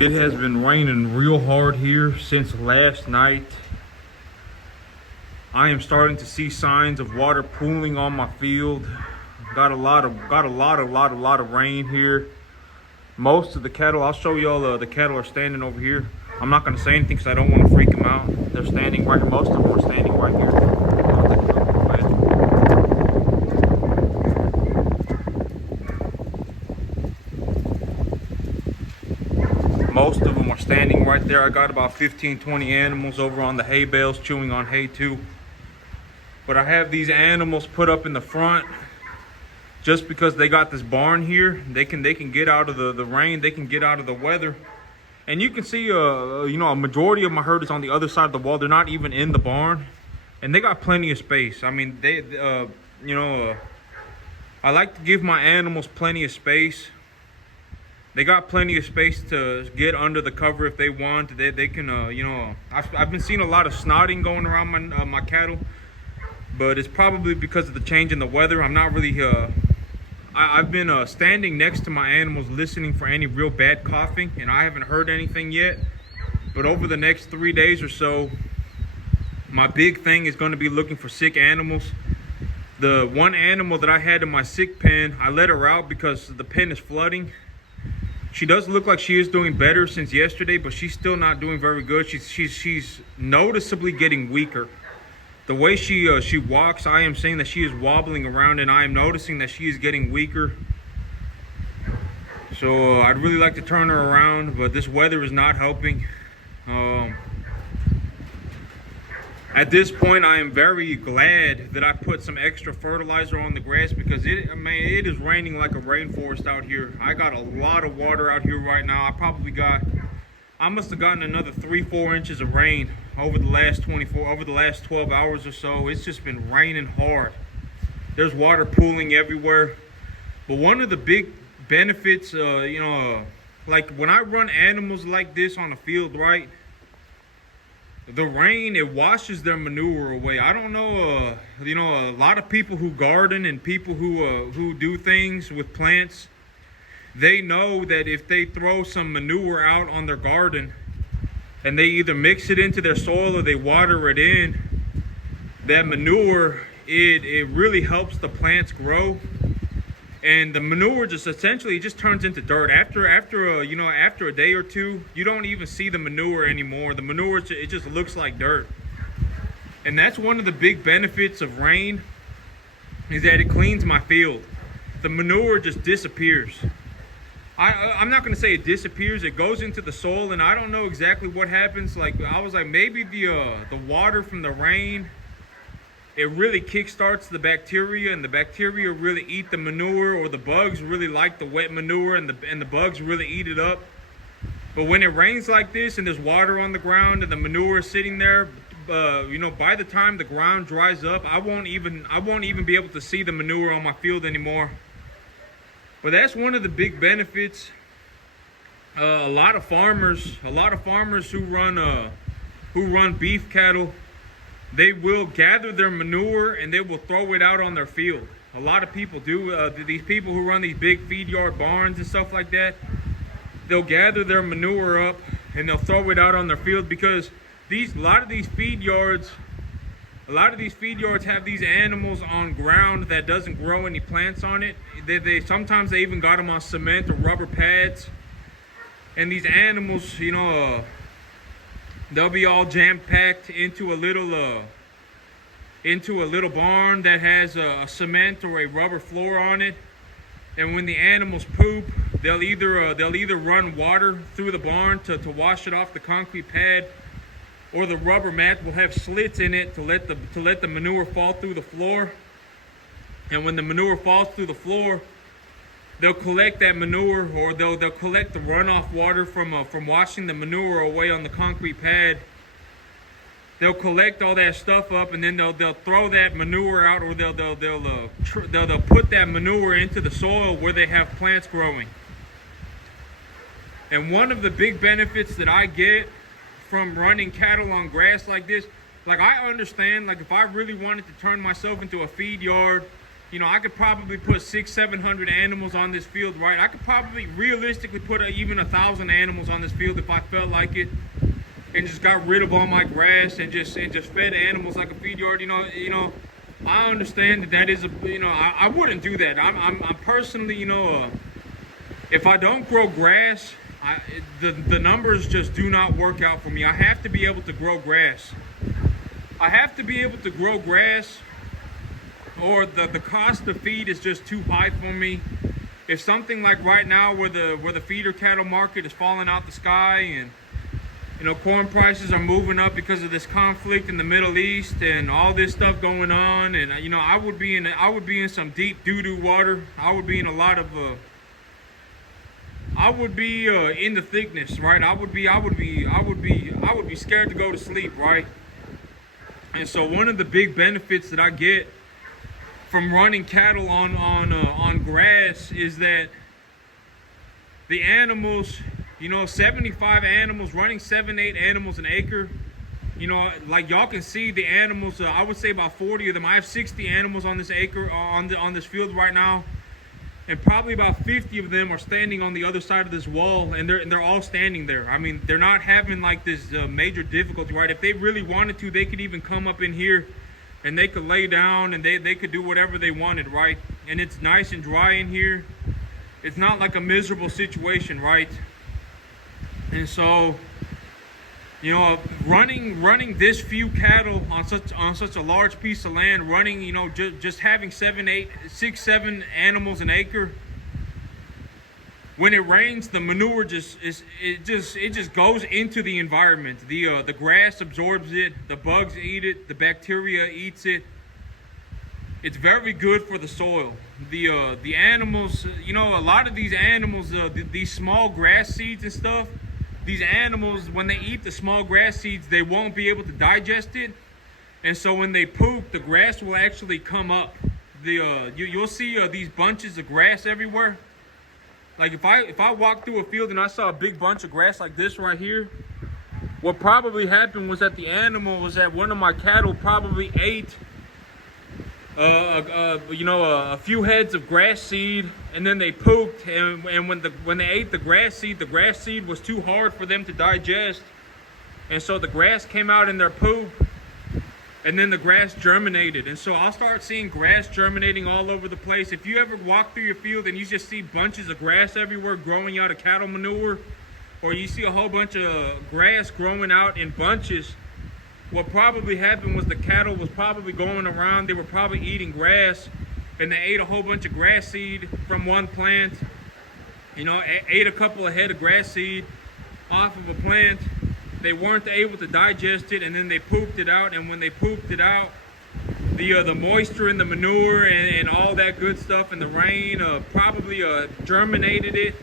It has been raining real hard here since last night. I am starting to see signs of water pooling on my field. Got a lot of rain here. Most of the cattle, I'll show y'all, the cattle are standing over here. I'm not gonna say anything because I don't want to freak them out. They're standing right, most of them are standing right here. Most of them are standing right there. I got about 15-20 animals over on the hay bales chewing on hay too. But I have these animals put up in the front just because they got this barn here. They can get out of the rain, they can get out of the weather. And you can see a majority of my herd is on the other side of the wall. They're not even in the barn. And they got plenty of space. I mean, I like to give my animals plenty of space. They got plenty of space to get under the cover if they want. They can, I've been seeing a lot of snotting going around my cattle, but it's probably because of the change in the weather. I'm not really, I've been standing next to my animals listening for any real bad coughing, and I haven't heard anything yet. But over the next 3 days or so, my big thing is going to be looking for sick animals. The one animal that I had in my sick pen, I let her out because the pen is flooding. She does look like she is doing better since yesterday, but she's still not doing very good. She's noticeably getting weaker. The way she walks, I am saying that she is wobbling around, and I am noticing that she is getting weaker. So I'd really like to turn her around, but this weather is not helping. At this point, I am very glad that I put some extra fertilizer on the grass because it is raining like a rainforest out here. I got a lot of water out here right now. I must have gotten another 3-4 inches of rain over the last 12 hours or so. It's just been raining hard. There's water pooling everywhere. But one of the big benefits, like when I run animals like this on the field, right? The rain, it washes their manure away. I don't know, a lot of people who garden and people who do things with plants, they know that if they throw some manure out on their garden and they either mix it into their soil or they water it in, that manure, it really helps the plants grow. And the manure just essentially turns into dirt. After a day or two, you don't even see the manure anymore. The manure, it just looks like dirt. And that's one of the big benefits of rain, is that it cleans my field. The manure just disappears. I'm not going to say it disappears. It goes into the soil, and I don't know exactly what happens. Like I was like, maybe the water from the rain, it really kickstarts the bacteria, and the bacteria really eat the manure, or the bugs really like the wet manure, and the bugs really eat it up. But when it rains like this and there's water on the ground and the manure is sitting there, by the time the ground dries up, I won't even be able to see the manure on my field anymore. But that's one of the big benefits. A lot of farmers who run beef cattle, they will gather their manure and they will throw it out on their field. A lot of people do. These people who run these big feed yard barns and stuff like that, they'll gather their manure up and they'll throw it out on their field because a lot of these feed yards have these animals on ground that doesn't grow any plants on it. Sometimes they even got them on cement or rubber pads. And these animals, they'll be all jam-packed into a little barn that has a cement or a rubber floor on it. And when the animals poop, they'll either run water through the barn to wash it off the concrete pad, or the rubber mat will have slits in it to let the manure fall through the floor. And when the manure falls through the floor, they'll collect that manure, or they'll collect the runoff water from washing the manure away on the concrete pad. They'll collect all that stuff up, and then they'll throw that manure out, or they'll put that manure into the soil where they have plants growing. And one of the big benefits that I get from running cattle on grass like this, like I understand, like if I really wanted to turn myself into a feed yard You know, I could probably put 600-700 animals on this field, right? I could probably realistically put even 1,000 animals on this field if I felt like it, and just got rid of all my grass and just fed animals like a feed yard. I understand that is I wouldn't do that. I'm personally, if I don't grow grass, the numbers just do not work out for me. I have to be able to grow grass. I have to be able to grow grass, or the cost of feed is just too high for me. If something like right now where the feeder cattle market is falling out the sky, and corn prices are moving up because of this conflict in the Middle East and all this stuff going on, and I would be in some deep doo-doo water. I would be in a lot of I would be in the thickness, right? I would be scared to go to sleep, right? And so one of the big benefits that I get from running cattle on grass is that the animals, 75 animals, running 7-8 animals an acre, like y'all can see the animals, I would say about 40 of them. I have 60 animals on this acre, on this field right now, and probably about 50 of them are standing on the other side of this wall, and they're all standing there. I mean, they're not having like this major difficulty, right? If they really wanted to, they could even come up in here and they could lay down and they could do whatever they wanted, right? And it's nice and dry in here. It's not like a miserable situation, right? And so, running this few cattle on such a large piece of land, running, just having 6-7 animals an acre. When it rains, the manure just goes into the environment. The grass absorbs it, the bugs eat it, the bacteria eats it. It's very good for the soil. The animals, a lot of these animals, these small grass seeds and stuff, these animals, when they eat the small grass seeds, they won't be able to digest it. And so when they poop, the grass will actually come up. You'll see these bunches of grass everywhere. Like if I walked through a field and I saw a big bunch of grass like this right here, what probably happened was that one of my cattle probably ate a few heads of grass seed, and then they pooped, and when they ate the grass seed was too hard for them to digest, and so the grass came out in their poop, and then the grass germinated. And so I'll start seeing grass germinating all over the place. If you ever walk through your field and you just see bunches of grass everywhere growing out of cattle manure, or you see a whole bunch of grass growing out in bunches, what probably happened was the cattle was probably going around, they were probably eating grass, and they ate a whole bunch of grass seed from one plant, ate a couple of head of grass seed off of a plant. They weren't able to digest it, and then they pooped it out, and when they pooped it out, the moisture in the manure and all that good stuff and the rain probably germinated it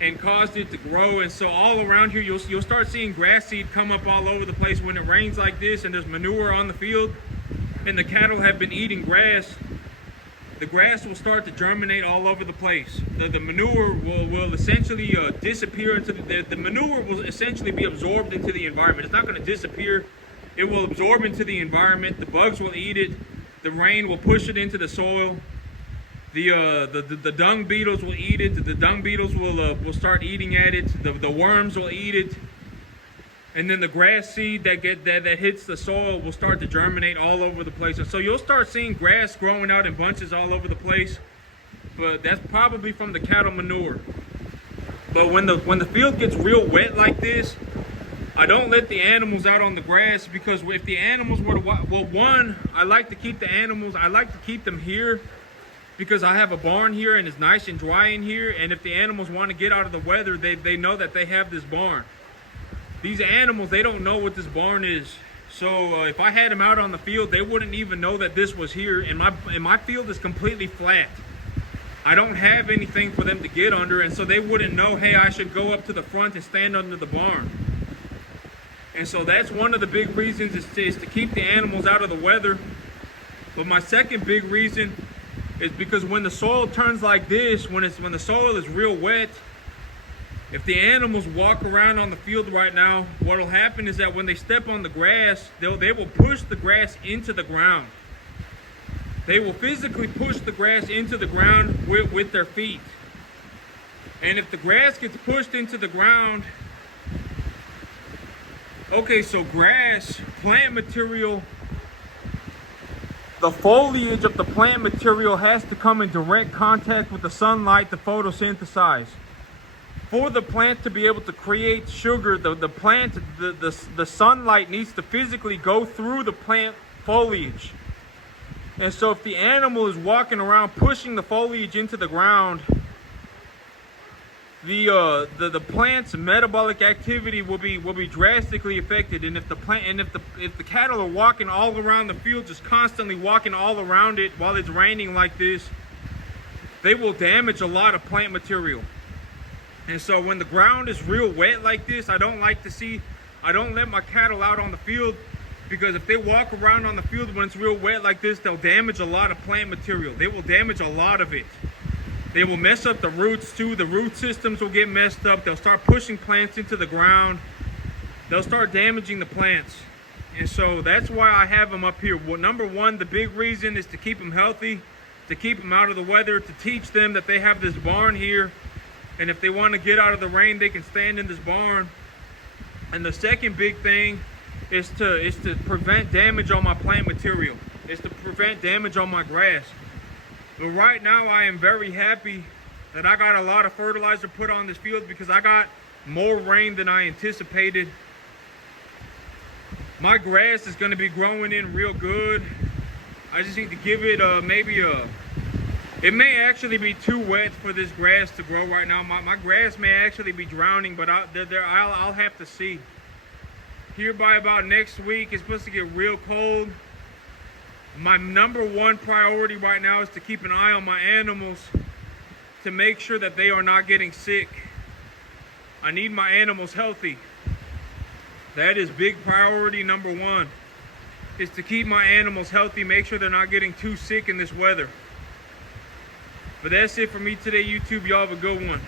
and caused it to grow. And so all around here you'll start seeing grass seed come up all over the place when it rains like this and there's manure on the field and the cattle have been eating grass. The grass will start to germinate all over the place. The manure will essentially disappear into the manure will essentially be absorbed into the environment. It's not going to disappear. It will absorb into the environment. The bugs will eat it. The rain will push it into the soil. The dung beetles will eat it. The dung beetles will start eating at it. The worms will eat it. And then the grass seed that hits the soil will start to germinate all over the place. And so you'll start seeing grass growing out in bunches all over the place. But that's probably from the cattle manure. But when the field gets real wet like this, I don't let the animals out on the grass, because if the animals were to, well, one, I like to keep them here because I have a barn here and it's nice and dry in here. And if the animals want to get out of the weather, they know that they have this barn. These animals, they don't know what this barn is. So if I had them out on the field, they wouldn't even know that this was here. And my field is completely flat. I don't have anything for them to get under, and so they wouldn't know, hey, I should go up to the front and stand under the barn. And so that's one of the big reasons is to keep the animals out of the weather. But my second big reason is because when the soil turns like this, when the soil is real wet, if the animals walk around on the field right now, what will happen is that when they step on the grass, they will push the grass into the ground. they will physically push the grass into the ground with their feet. And if the grass gets pushed into the ground, okay, so grass, plant material, the foliage of the plant material has to come in direct contact with the sunlight to photosynthesize. For the plant to be able to create sugar, the sunlight needs to physically go through the plant foliage. And so if the animal is walking around pushing the foliage into the ground, the plant's metabolic activity will be drastically affected. And if the cattle are walking all around the field, just constantly walking all around it while it's raining like this, they will damage a lot of plant material. And so when the ground is real wet like this, I don't let my cattle out on the field, because if they walk around on the field when it's real wet like this, they'll damage a lot of plant material. They will damage a lot of it. They will mess up the roots too. The root systems will get messed up. They'll start pushing plants into the ground. They'll start damaging the plants. And so that's why I have them up here. Well, number one, the big reason is to keep them healthy, to keep them out of the weather, to teach them that they have this barn here. And if they want to get out of the rain, they can stand in this barn. And the second big thing is to prevent damage on my plant material. Is to prevent damage on my grass. But right now I am very happy that I got a lot of fertilizer put on this field, because I got more rain than I anticipated. My grass is going to be growing in real good. I just need to give it it may actually be too wet for this grass to grow right now. My grass may actually be drowning, but I'll have to see. Here by about next week, it's supposed to get real cold. My number one priority right now is to keep an eye on my animals, to make sure that they are not getting sick. I need my animals healthy. That is big priority number one, is to keep my animals healthy, make sure they're not getting too sick in this weather. But that's it for me today, YouTube. Y'all have a good one.